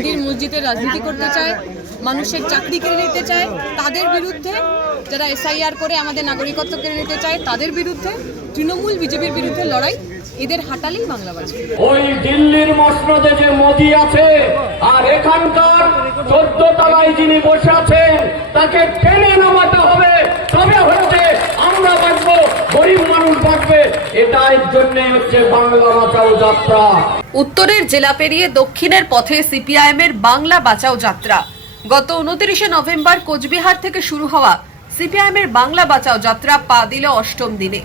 মন্দির মসজিদের রাজনীতি করতে চায়, মানুষের চাকরি কেড়ে নিতে চায় তাদের বিরুদ্ধে, যারা এসআইআর করে আমাদের নাগরিকত্ব কেড়ে নিতে চায় তাদের বিরুদ্ধে, তৃণমূল বিজেপির বিরুদ্ধে লড়াই, এদের হাঁটালেই বাংলা বাঁচবে। ওই দিল্লির মসনদে যে মোদি আছে আর এখানকার 14 তলায় যিনি বসে আছেন তাকে টেনে নামাতে হবে, তবে হচ্ছে আমরা বাঁচবো, গরিব মানুষ বাঁচবে। এটার জন্যই হচ্ছে বাংলা বাঁচাও যাত্রা। উত্তরের জেলা পেরিয়ে দক্ষিণের পথে সিপিআইএমের বাংলা বাঁচাও যাত্রা। গত 29 নভেম্বর কোচবিহার থেকে শুরু হওয়া সিপিআইএমের বাংলা বাঁচাও যাত্রা পা দিল অষ্টম দিনে।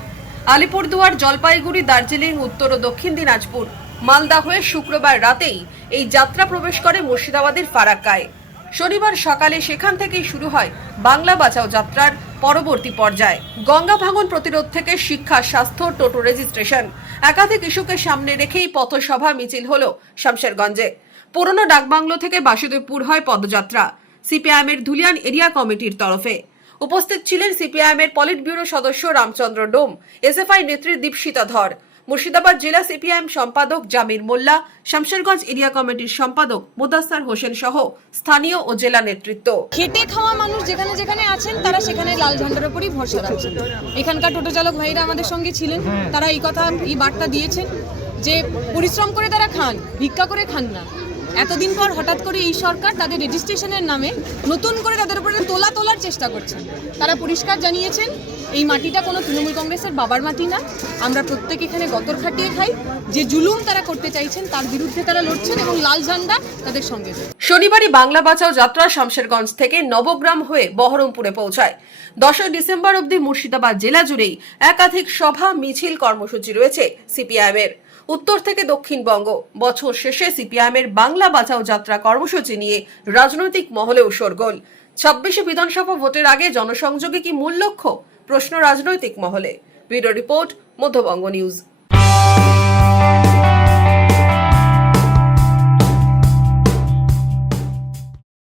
আলিপুরদুয়ার, জলপাইগুড়ি, দার্জিলিং, উত্তর ও দক্ষিণ দিনাজপুর, মালদা হয়ে শুক্রবার রাতেই এই যাত্রা প্রবেশ করে মুর্শিদাবাদের ফারাক্কায়। শনিবার সকালে সেখান থেকেই শুরু হয় বাংলা বাঁচাও যাত্রার পরবর্তী পর্যায়ে। গঙ্গা ভাঙন প্রতিরোধ থেকে শিক্ষা, স্বাস্থ্য, টোটো রেজিস্ট্রেশন, একাধিক ইস্যুকে সামনে রেখেই পথসভা মিছিল হলো শামশেরগঞ্জে। পুরনো ডাকবাংলো থেকে বাসুদেবপুর হয় পদযাত্রা সিপিআইএমের ধুলিয়ান এরিয়া কমিটির তরফে। উপস্থিত ছিলেন সিপিআইএমের পলিট ব্যুরো সদস্য রামচন্দ্র ডোম, এসএফআই নেত্রী দীপশিতা ধর, মুর্শিদাবাদ জেলা সিপিআইএম সম্পাদক জামির মোল্লা, শামশেরগঞ্জ এরিয়া কমিটির সম্পাদক মুদাস্সার হোসেন সহ স্থানীয় ও জেলা নেতৃত্ব। খেটে খাওয়া মানুষ যেখানে যেখানে আছেন তারা সেখানে লাল ঝান্ডার উপরই ভরসা রাখছেন। এখানকার টোটো চালক ভাইরা আমাদের সঙ্গে ছিলেন, তারা এই বার্তা দিয়েছেন যে পরিশ্রম করে তারা খান, ভিক্ষা করে খান না। এতদিন পর হঠাৎ করে এই সরকার তাদের রেজিস্ট্রেশনের নামে নতুন করে তাদের উপরে তোলার চেষ্টা করছেন। তারা পরিষ্কার জানিয়েছেন এই মাটিটা কোনো তৃণমূল কংগ্রেসের বাবার মাটি না, আমরা প্রত্যেক এখানে গতর খাটিয়ে খাই। যে জুলুম তারা করতে চাইছেন তার বিরুদ্ধে তারা লড়ছেন এবং লাল ঝান্ডা তাদের সঙ্গে। শনিবারই বাংলা বাঁচাও যাত্রা শামশেরগঞ্জ থেকে নবগ্রাম হয়ে বহরমপুরে পৌঁছায়। 10 ডিসেম্বর অবধি মুর্শিদাবাদ জেলা জুড়েই একাধিক সভা, মিছিল, কর্মসূচি রয়েছে সিপিআইএমের। উত্তর থেকে দক্ষিণবঙ্গ, বছর শেষে সিপিআইএমের বাংলা বাঁচাও যাত্রা কর্মসূচি নিয়ে রাজনৈতিক মহলেও শোরগোল। 26 বিধানসভা ভোটের আগে জনসংযোগে কি মূল লক্ষ্য? প্রশ্ন রাজনৈতিক মহলে। Bureau report, Madhyabanga news.